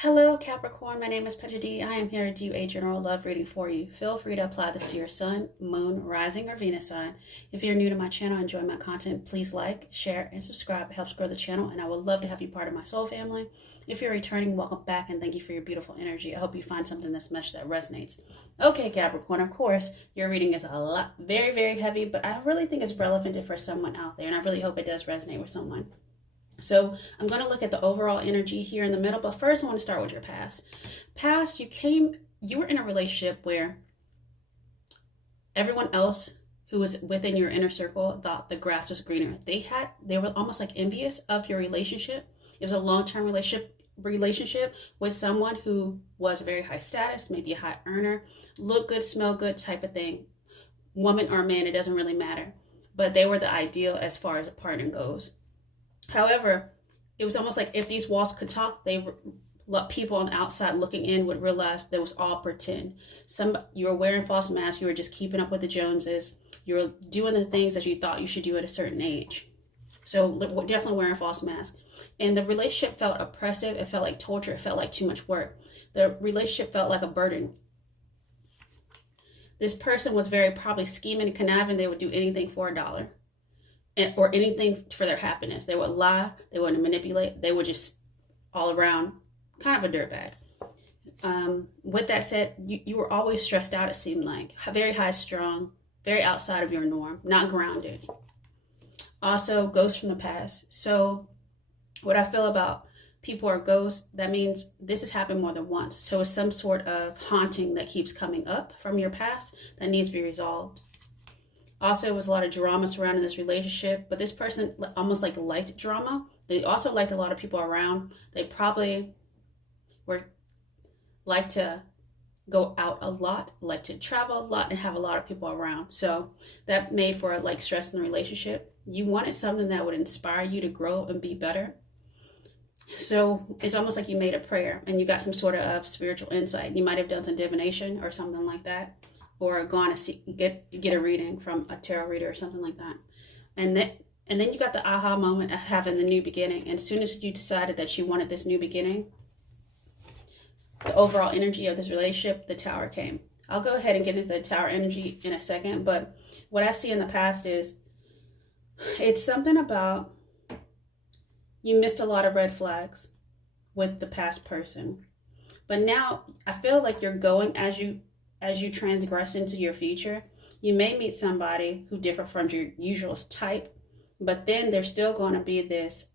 Hello, Capricorn. My name is Petra D. I am here to do a general love reading for you. Feel free to apply this to your sun, moon, rising, or Venus sign. If you're new to my channel and enjoy my content, please like, share, and subscribe. It helps grow the channel, and I would love to have you part of my soul family. If you're returning, welcome back, and thank you for your beautiful energy. I hope you find something this much that resonates. Okay, Capricorn, of course, your reading is very, very heavy, but I really think it's relevant for someone out there, and I really hope it does resonate with someone. So I'm going to look at the overall energy here in the middle, but first I want to start with your past. Past, you were in a relationship where everyone else who was within your inner circle thought the grass was greener. They were almost like envious of your relationship. It was a long-term relationship with someone who was very high status, maybe a high earner, look good, smell good type of thing. Woman or man, it doesn't really matter. But they were the ideal as far as a partner goes. However, it was almost like if these walls could talk, people on the outside looking in would realize that was all pretend. You were wearing false masks. You were just keeping up with the Joneses. You were doing the things that you thought you should do at a certain age. So definitely wearing false masks. And the relationship felt oppressive. It felt like torture. It felt like too much work. The relationship felt like a burden. This person was very probably scheming and conniving. They would do anything for $1. Or anything for their happiness. They would lie, they would manipulate, they were just all around kind of a dirtbag. With that said, you were always stressed out, it seemed like. Very high strung, very outside of your norm, not grounded. Also, ghosts from the past. So what I feel about people are ghosts, that means this has happened more than once. So it's some sort of haunting that keeps coming up from your past that needs to be resolved. Also, it was a lot of drama surrounding this relationship, but this person almost like liked drama. They also liked a lot of people around. They probably like to go out a lot, like to travel a lot, and have a lot of people around. So that made for like stress in the relationship. You wanted something that would inspire you to grow and be better. So it's almost like you made a prayer and you got some sort of spiritual insight. You might have done some divination or something like that, or gone to get a reading from a tarot reader or something like that. And then you got the aha moment of having the new beginning. And as soon as you decided that you wanted this new beginning, the overall energy of this relationship, the Tower came. I'll go ahead and get into the Tower energy in a second, but what I see in the past is it's something about you missed a lot of red flags with the past person. But now I feel like you're going as you transgress into your future. You may meet somebody who differ from your usual type, but then there's still going to be this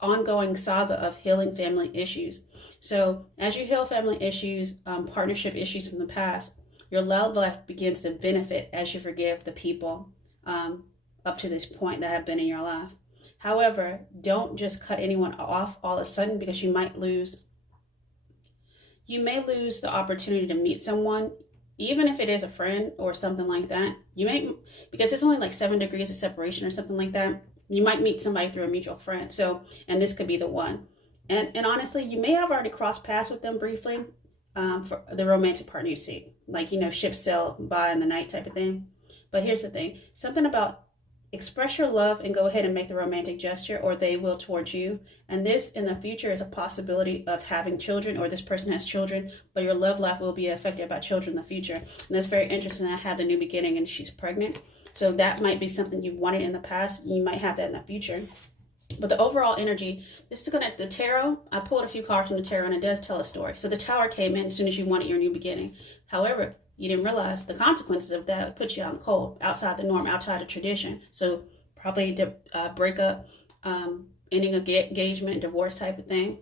ongoing saga of healing family issues. So as you heal family issues, partnership issues from the past, your love life begins to benefit as you forgive the people up to this point that have been in your life. However, don't just cut anyone off all of a sudden, because you may lose the opportunity to meet someone, even if it is a friend or something like that. Because it's only like 7 degrees of separation or something like that. You might meet somebody through a mutual friend. And this could be the one. And honestly, you may have already crossed paths with them briefly for the romantic partner you see. Like, ships sail by in the night type of thing. But here's the thing. Something about express your love and go ahead and make the romantic gesture, or they will towards you. And this in the future is a possibility of having children, or this person has children, but your love life will be affected by children in the future. And that's very interesting. I have the new beginning and she's pregnant. So that might be something you've wanted in the past. You might have that in the future. But the overall energy, the tarot, I pulled a few cards from the tarot and it does tell a story. So the Tower came in as soon as you wanted your new beginning. However, you didn't realize the consequences of that would put you out cold, outside the norm, outside of tradition. So probably breakup, ending engagement, divorce type of thing.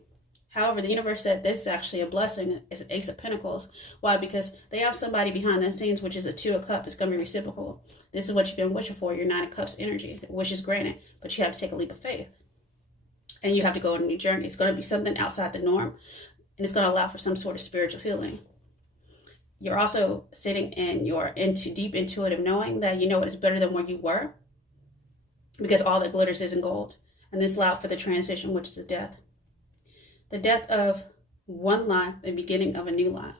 However, the universe said this is actually a blessing. It's an Ace of Pentacles. Why? Because they have somebody behind the scenes, which is a 2 of Cups. It's going to be reciprocal. This is what you've been wishing for, your 9 of Cups energy, which is granted. But you have to take a leap of faith. And you have to go on a new journey. It's going to be something outside the norm. And it's going to allow for some sort of spiritual healing. You're also sitting in your deep intuitive knowing that you know what is better than where you were, because all that glitters isn't gold. And this allowed for the transition, which is the death. The death of one life, the beginning of a new life.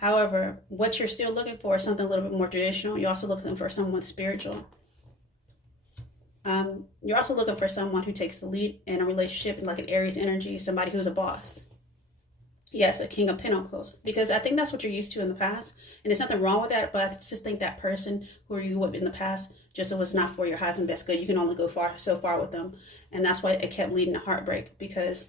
However, what you're still looking for is something a little bit more traditional. You're also looking for someone spiritual. You're also looking for someone who takes the lead in a relationship, like an Aries energy, somebody who's a boss. Yes, a King of Pentacles, because I think that's what you're used to in the past, and there's nothing wrong with that, but I just think that person who you with in the past just was not for your highest and best good. You can only go so far with them, and that's why it kept leading to heartbreak, because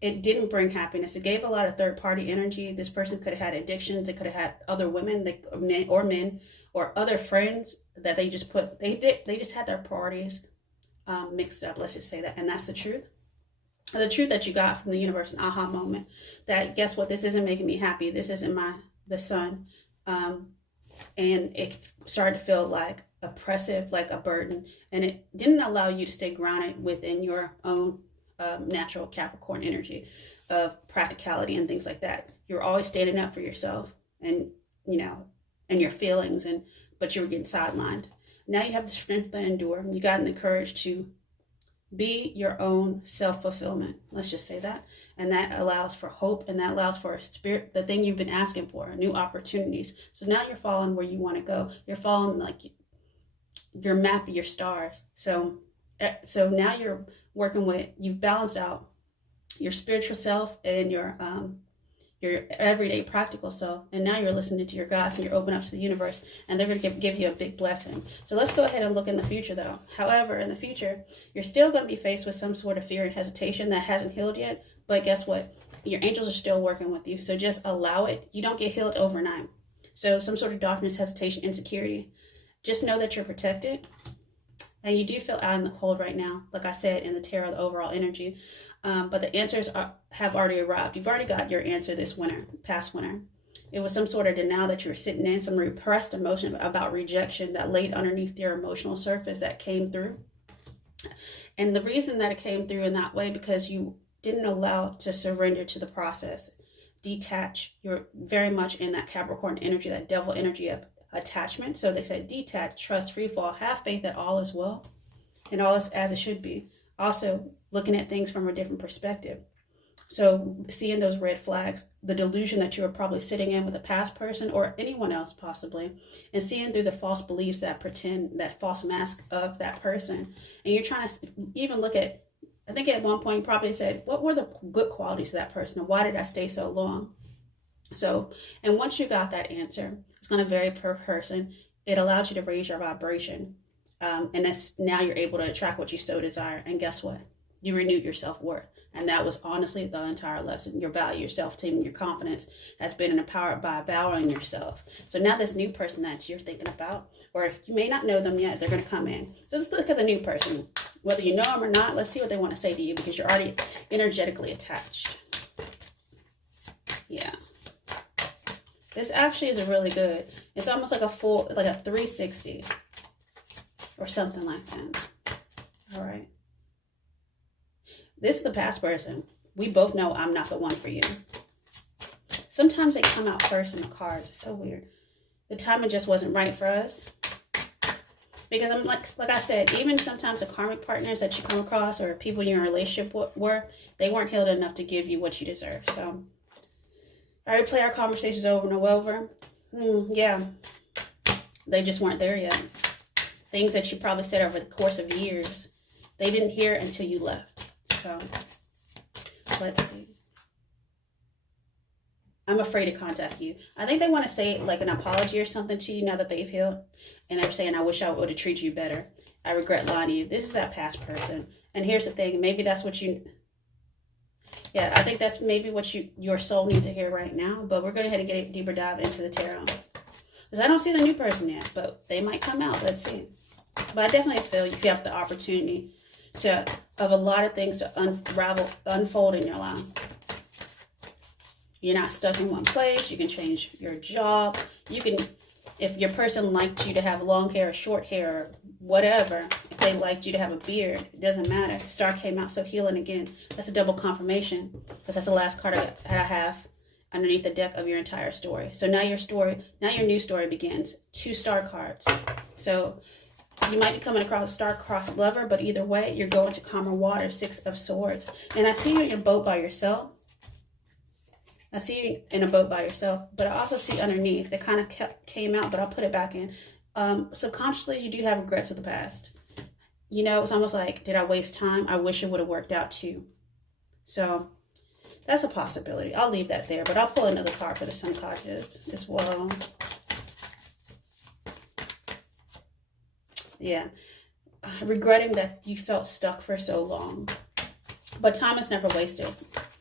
it didn't bring happiness. It gave a lot of third-party energy. This person could have had addictions. It could have had other women, men, or other friends that they just put. They just had their priorities mixed up. Let's just say that, and that's the truth. The truth that you got from the universe, an aha moment, that guess what, this isn't making me happy, this isn't the sun, and it started to feel like oppressive, like a burden, and it didn't allow you to stay grounded within your own natural Capricorn energy of practicality and things like that. You're always standing up for yourself and and your feelings, but you were getting sidelined. Now you have the strength to endure. You got the courage to be your own self-fulfillment. Let's just say that. And that allows for hope, and that allows for a spirit, the thing you've been asking for, new opportunities. So now you're following where you want to go. You're following like your map, your stars. So now you're working with, you've balanced out your spiritual self and your everyday practical self, and now you're listening to your guides, and you're open up to the universe, and they're going to give you a big blessing. So let's go ahead and look in the future though. However, in the future, you're still going to be faced with some sort of fear and hesitation that hasn't healed yet, but guess what, your angels are still working with you. So just allow it. You don't get healed overnight. So some sort of darkness, hesitation, insecurity, just know that you're protected. And you do feel out in the cold right now, like I said, in the tarot, the overall energy. But the answers have already arrived. You've already got your answer this winter, past winter. It was some sort of denial that you were sitting in, some repressed emotion about rejection that laid underneath your emotional surface that came through. And the reason that it came through in that way, because you didn't allow to surrender to the process, detach. You're very much in that Capricorn energy, that devil energy of attachment. So they said detach, trust, free fall, have faith that all is well and all is as it should be. Also looking at things from a different perspective. So seeing those red flags, the delusion that you were probably sitting in with a past person or anyone else possibly, and seeing through the false beliefs that pretend, that false mask of that person. And you're trying to even look at, I think at one point you probably said, what were the good qualities of that person, and why did I stay so long? So, and once you got that answer, it's going to vary per person. It allows you to raise your vibration. And that's, now you're able to attract what you so desire. And guess what? You renewed your self-worth. And that was honestly the entire lesson. Your value, your self-esteem, your confidence has been empowered by valuing yourself. So now this new person that you're thinking about, or you may not know them yet, they're going to come in. So let's look at the new person. Whether you know them or not, let's see what they want to say to you, because you're already energetically attached. Yeah. This actually is a really good, it's almost like a full, like a 360 or something like that. All right. This is the past person. We both know I'm not the one for you. Sometimes they come out first in the cards. It's so weird. The timing just wasn't right for us. Because I'm like I said, even sometimes the karmic partners that you come across or people you're in a relationship with they weren't healed enough to give you what you deserve. So I replay our conversations over and over. Yeah, they just weren't there yet. Things that you probably said over the course of years, they didn't hear until you left. So let's see. I'm afraid to contact you. I think they want to say like an apology or something to you now that they've healed. And they're saying, I wish I would have treated you better. I regret lying to you. This is that past person. And here's the thing. Maybe that's what you... Yeah, I think that's maybe what your soul needs to hear right now. But we're going to head and get a deeper dive into the tarot. Because I don't see the new person yet. But they might come out. Let's see. But I definitely feel you have the opportunity of a lot of things to unfold in your life. You're not stuck in one place. You can change your job. You can, if your person liked you to have long hair or short hair or whatever, if they liked you to have a beard, it doesn't matter. Star came out, so healing again. That's a double confirmation, because that's the last card that I have underneath the deck of your entire story. So now your new story begins. 2 star cards. So you might be coming across a star-crossed lover, but either way, you're going to calmer water. 6 of Swords. And I see you in your boat by yourself. I see you in a boat by yourself, but I also see underneath, it kind of came out, but I'll put it back in. Subconsciously, you do have regrets of the past. you know, it's almost like, did I waste time? I wish it would have worked out too. So that's a possibility. I'll leave that there, but I'll pull another card for the Sun cards as well. Yeah. Regretting that you felt stuck for so long. But time is never wasted.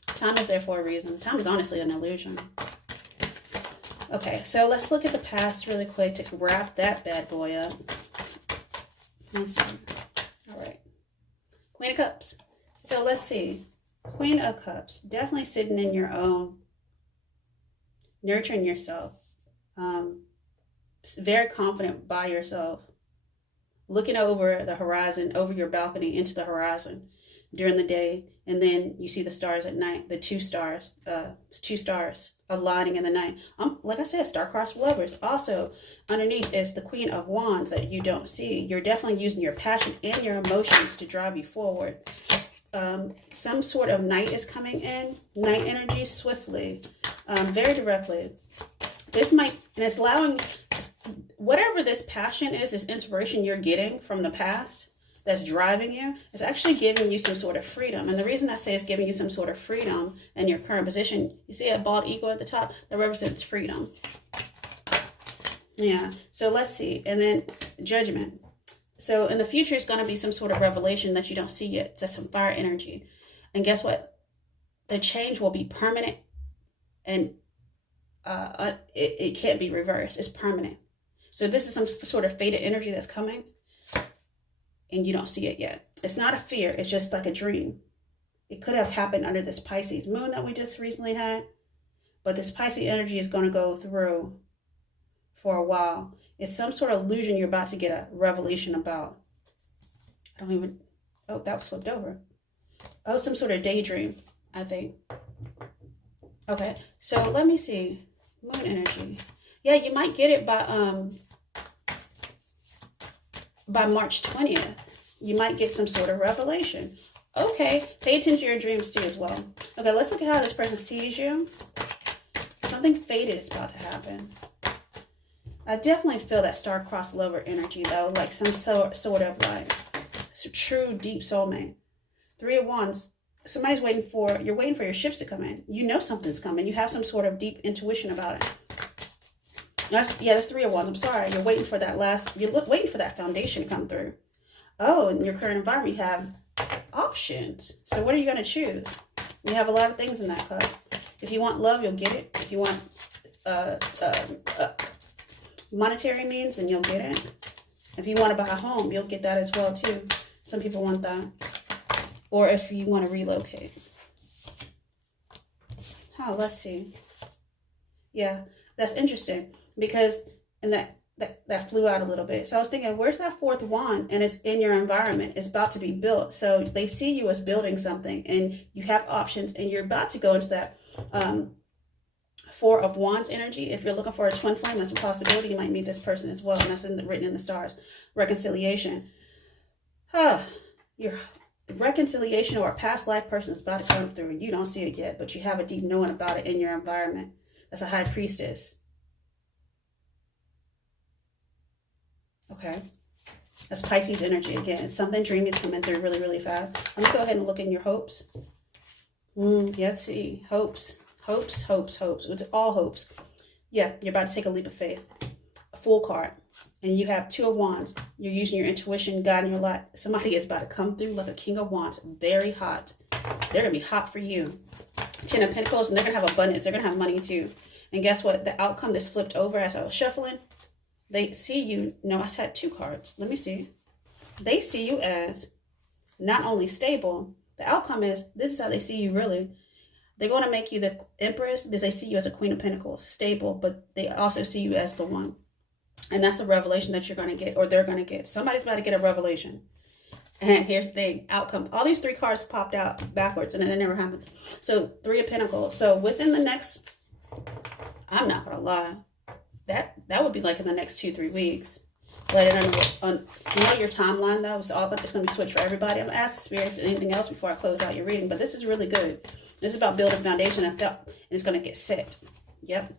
Time is there for a reason. Time is honestly an illusion. Okay, so let's look at the past really quick to wrap that bad boy up. Let's see. All right. Queen of Cups. So let's see. Queen of Cups. Definitely sitting in your own. Nurturing yourself. Very confident by yourself. Looking over the horizon, over your balcony into the horizon during the day, and then you see the stars at night, the two stars aligning in the night. Like I said, star-crossed lovers. Also, underneath is the Queen of Wands that you don't see. You're definitely using your passion and your emotions to drive you forward. Some sort of night is coming in, night energy swiftly, very directly. This might, and it's allowing, whatever this passion is, this inspiration you're getting from the past that's driving you, is actually giving you some sort of freedom. And the reason I say it's giving you some sort of freedom in your current position, you see a bald eagle at the top? That represents freedom. Yeah, so let's see. And then Judgment. So in the future, it's going to be some sort of revelation that you don't see yet. That's some fire energy. And guess what? The change will be permanent, and it can't be reversed. It's permanent. So this is some sort of fated energy that's coming, and you don't see it yet. It's not a fear. It's just like a dream. It could have happened under this Pisces moon that we just recently had, but this Pisces energy is going to go through for a while. It's some sort of illusion you're about to get a revelation about. Oh, that was flipped over. Oh, some sort of daydream, I think. Okay, so let me see. Moon energy. Yeah, you might get it by March 20th. You might get some sort of revelation. Okay, pay attention to your dreams too as well. Okay, let's look at how this person sees you. Something fated is about to happen. I definitely feel that star-crossed lover energy though, like some sort of like true deep soulmate. Three of Wands. Somebody's waiting for, you're waiting for your ships to come in. You know something's coming. You have some sort of deep intuition about it. That's Three of Wands. I'm sorry. You're waiting for that waiting for that foundation to come through. Oh, in your current environment, you have options. So what are you going to choose? You have a lot of things in that cup. If you want love, you'll get it. If you want monetary means, then you'll get it. If you want to buy a home, you'll get that as well too. Some people want that. Or if you want to relocate. Oh, let's see. Yeah, that's interesting because, and that flew out a little bit. So I was thinking, where's that fourth wand? And it's in your environment. It's about to be built. So they see you as building something, and you have options, and you're about to go into that Four of Wands energy. If you're looking for a twin flame, that's a possibility. You might meet this person as well, and that's written in the stars. Reconciliation. Your reconciliation or a past life person is about to come through. You don't see it yet, but you have a deep knowing about it in your environment. That's a High Priestess. Okay. That's Pisces energy again. Something dreamy is coming through really, really fast. Let me go ahead and look in your hopes. Let's see. Hopes. It's all hopes. Yeah, you're about to take a leap of faith. A Fool card. And you have Two of Wands. You're using your intuition, guiding your life. Somebody is about to come through like a King of Wands. Very hot. They're going to be hot for you. Ten of Pentacles, and they're going to have abundance. They're going to have money too. And guess what? The outcome that's flipped over as I was shuffling, they see you. No, I had two cards. Let me see. They see you as not only stable. The outcome is, this is how they see you really. They're going to make you the Empress because they see you as a Queen of Pentacles. Stable, but they also see you as the one. And that's a revelation that you're going to get, or they're going to get. Somebody's about to get a revelation. And here's the thing. Outcome. All these three cards popped out backwards, and it never happens. So, Three of Pentacles. So, within the next, I'm not going to lie, that would be like in the next 2-3 weeks. Let it know your timeline, though. It's going to be switched for everybody. I'm going to ask Spirit for anything else before I close out your reading. But this is really good. This is about building foundation, and it's going to get set. Yep.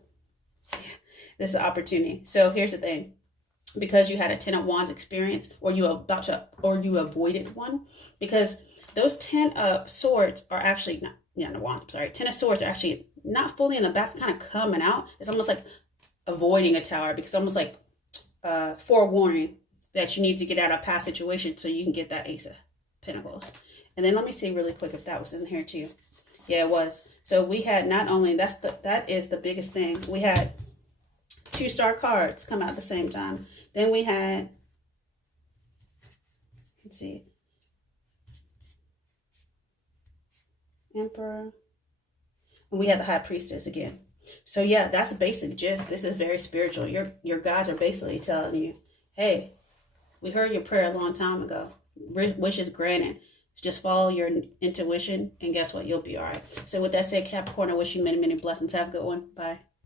This is an opportunity. So here's the thing. because you had a 10 of Wands experience, or you avoided one, because those 10 of Swords are actually not, yeah, no Wands, sorry, 10 of Swords are actually not fully in the back, kind of coming out. It's almost like avoiding a tower, because it's almost like forewarning that you need to get out of a past situation so you can get that Ace of Pentacles. And then let me see really quick if that was in here too. Yeah, it was. So we had not only, that is the biggest thing. We had 2-star cards come out at the same time. Then we had, let's see, Emperor. And we had the High Priestess again. So yeah, that's basic gist. This is very spiritual. Your guides are basically telling you, hey, we heard your prayer a long time ago. Wishes granted. Just follow your intuition, and guess what? You'll be all right. So with that said, Capricorn, I wish you many, many blessings. Have a good one. Bye.